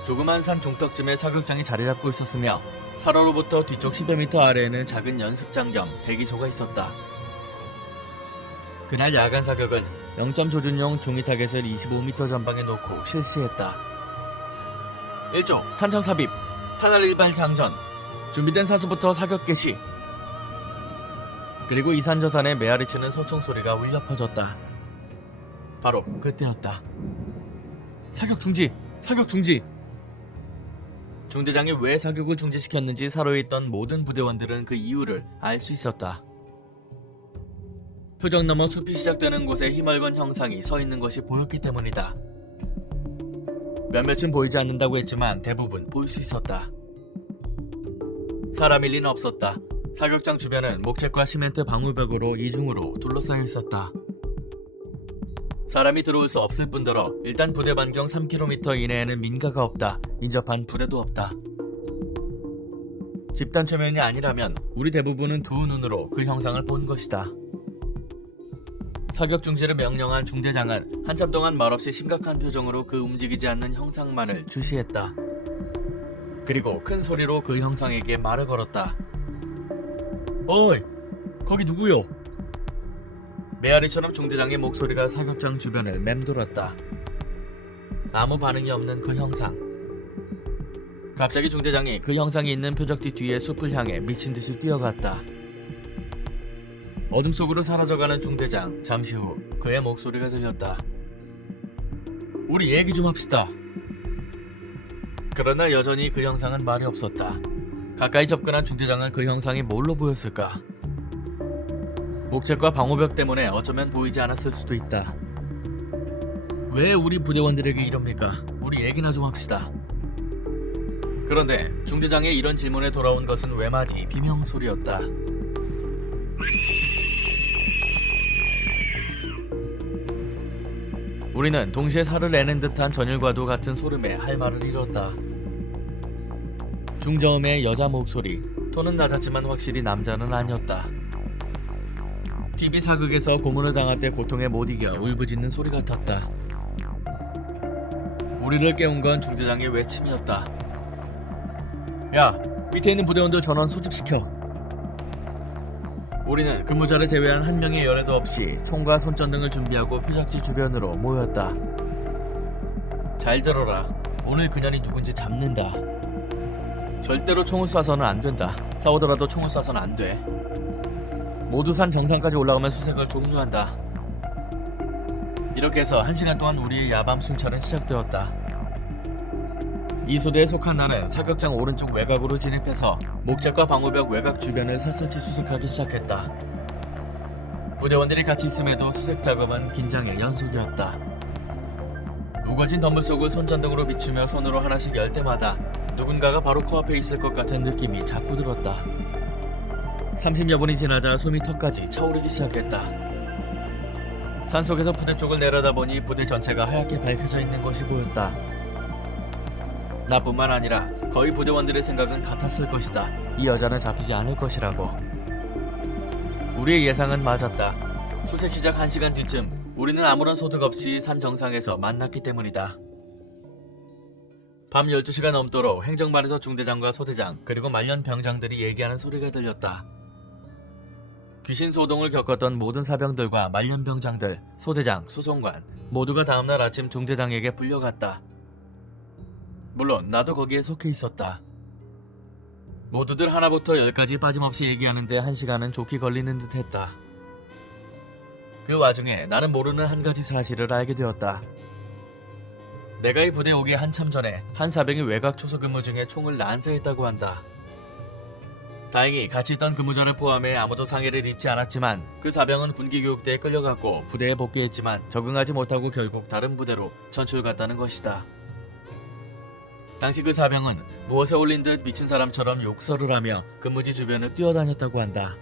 조그만 산 중턱쯤에 사격장이 자리 잡고 있었으며 사로로부터 뒤쪽 10여 미터 아래에는 작은 연습장 겸 대기소가 있었다. 그날 야간 사격은 0점 조준용 종이 타겟을 25m 전방에 놓고 실시했다. 1조 탄창 삽입, 탄알 일발 장전, 준비된 사수부터 사격 개시. 그리고 이산저산의 메아리 치는 소총 소리가 울려 퍼졌다. 바로 그때였다. 사격 중지! 사격 중지! 중대장이 왜 사격을 중지시켰는지 사로에 있던 모든 부대원들은 그 이유를 알 수 있었다. 표적 너머 숲이 시작되는 곳에 희멀건 형상이 서 있는 것이 보였기 때문이다. 몇몇은 보이지 않는다고 했지만 대부분 볼 수 있었다. 사람일 리는 없었다. 사격장 주변은 목재과 시멘트 방울벽으로 이중으로 둘러싸여 있었다. 사람이 들어올 수 없을 뿐더러 일단 부대 반경 3km 이내에는 민가가 없다. 인접한 부대도 없다. 집단 최면이 아니라면 우리 대부분은 두 눈으로 그 형상을 본 것이다. 사격 중지를 명령한 중대장은 한참 동안 말없이 심각한 표정으로 그 움직이지 않는 형상만을 주시했다. 그리고 큰 소리로 그 형상에게 말을 걸었다. 어이, 거기 누구요? 메아리처럼 중대장의 목소리가 사격장 주변을 맴돌았다. 아무 반응이 없는 그 형상. 갑자기 중대장이 그 형상이 있는 표적지 뒤에 숲을 향해 미친듯이 뛰어갔다. 어둠 속으로 사라져가는 중대장. 잠시 후 그의 목소리가 들렸다. 우리 얘기 좀 합시다. 그러나 여전히 그 형상은 말이 없었다. 가까이 접근한 중대장은 그 형상이 뭘로 보였을까? 목재과 방호벽 때문에 어쩌면 보이지 않았을 수도 있다. 왜 우리 부대원들에게 이럽니까? 우리 얘기나 좀 합시다. 그런데 중대장의 이런 질문에 돌아온 것은 외마디 비명소리였다. 우리는 동시에 살을 내는 듯한 전율과도 같은 소름에 할 말을 잃었다. 중저음의 여자 목소리, 톤은 낮았지만 확실히 남자는 아니었다. TV 사극에서 고문을 당할 때 고통에 못 이겨 울부짖는 소리 같았다. 우리를 깨운 건 중대장의 외침이었다. 야, 밑에 있는 부대원들 전원 소집시켜. 우리는 근무자를 제외한 한 명의 열애도 없이 총과 손전등을 준비하고 표적지 주변으로 모였다. 잘 들어라. 오늘 그녀이 누군지 잡는다. 절대로 총을 쏴서는 안 된다. 싸우더라도 총을 쏴서는 안 돼. 모두 산 정상까지 올라가면 수색을 종료한다. 이렇게 해서 1시간 동안 우리의 야밤 순찰은 시작되었다. 이 소대에 속한 나는 사격장 오른쪽 외곽으로 진입해서 목재과 방호벽 외곽 주변을 샅샅이 수색하기 시작했다. 부대원들이 같이 있음에도 수색 작업은 긴장의 연속이었다. 우거진 덤불 속을 손전등으로 비추며 손으로 하나씩 열 때마다 누군가가 바로 코앞에 있을 것 같은 느낌이 자꾸 들었다. 30여 분이 지나자 숨이 턱까지 차오르기 시작했다. 산속에서 부대 쪽을 내려다보니 부대 전체가 하얗게 밝혀져 있는 것이 보였다. 나뿐만 아니라 거의 부대원들의 생각은 같았을 것이다. 이 여자는 잡히지 않을 것이라고. 우리의 예상은 맞았다. 수색 시작 1시간 뒤쯤 우리는 아무런 소득 없이 산 정상에서 만났기 때문이다. 밤 12시가 넘도록 행정반에서 중대장과 소대장 그리고 말년 병장들이 얘기하는 소리가 들렸다. 귀신 소동을 겪었던 모든 사병들과 말년 병장들, 소대장, 수송관 모두가 다음날 아침 중대장에게 불려갔다. 물론 나도 거기에 속해 있었다. 모두들 하나부터 열까지 빠짐없이 얘기하는데 1시간은 좋게 걸리는 듯 했다. 그 와중에 나는 모르는 한 가지 사실을 알게 되었다. 내가 이 부대에 오기 한참 전에 한 사병이 외곽 초소 근무 중에 총을 난사했다고 한다. 다행히 같이 있던 근무자를 포함해 아무도 상해를 입지 않았지만 그 사병은 군기교육대에 끌려갔고 부대에 복귀했지만 적응하지 못하고 결국 다른 부대로 전출갔다는 것이다. 당시 그 사병은 무엇에 홀린 듯 미친 사람처럼 욕설을 하며 근무지 주변을 뛰어다녔다고 한다.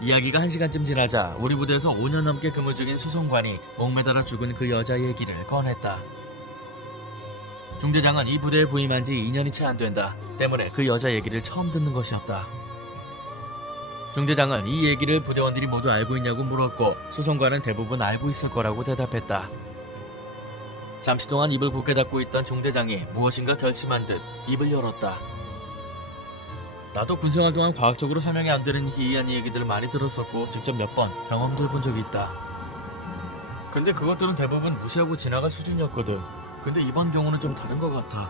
이야기가 1시간쯤 지나자 우리 부대에서 5년 넘게 근무 중인 수송관이 목매달아 죽은 그 여자 얘기를 꺼냈다. 중대장은 이 부대에 부임한 지 2년이 채 안 된다 때문에 그 여자 얘기를 처음 듣는 것이었다. 중대장은 이 얘기를 부대원들이 모두 알고 있냐고 물었고 수송관은 대부분 알고 있을 거라고 대답했다. 잠시 동안 입을 굳게 닫고 있던 중대장이 무엇인가 결심한 듯 입을 열었다. 나도 군생활 동안 과학적으로 설명이 안 되는 희이한 얘기들을 많이 들었었고 직접 몇 번 경험도 해본 적이 있다. 근데 그것들은 대부분 무시하고 지나갈 수준이었거든. 근데 이번 경우는 좀 다른 것 같아.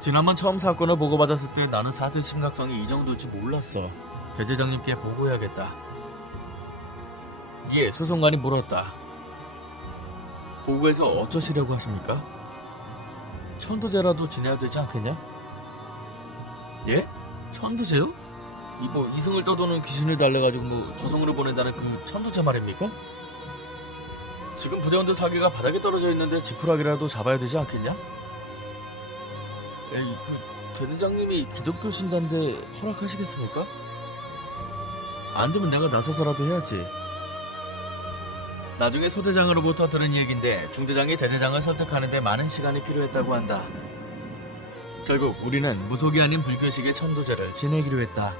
지난번 처음 사건을 보고받았을 때 나는 사태의 심각성이 이 정도일지 몰랐어. 대대장님께 보고해야겠다. 이에 수송관이 물었다. 보고해서 어쩌시려고 하십니까? 천도제라도 지내야 되지 않겠냐? 예? 천도제요? 이승을 떠도는 귀신을 달래가지고 조성으로 보낸다는 그 천도제 말입니까? 지금 부대원들 사기가 바닥에 떨어져 있는데 지푸라기라도 잡아야 되지 않겠냐? 에이, 대대장님이 기독교 신자인데 허락하시겠습니까? 안 되면 내가 나서서라도 해야지. 나중에 소대장으로부터 들은 얘긴데 중대장이 대대장을 설득하는데 많은 시간이 필요했다고 한다. 결국 우리는 무속이 아닌 불교식의 천도제를 지내기로 했다.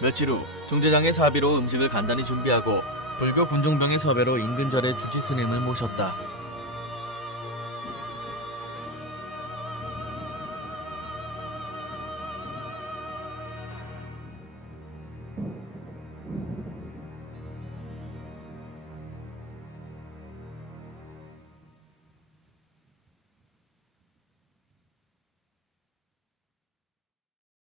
며칠 후 중대장의 사비로 음식을 간단히 준비하고 불교 군종병의 섭외로 인근 절에 주지 스님을 모셨다.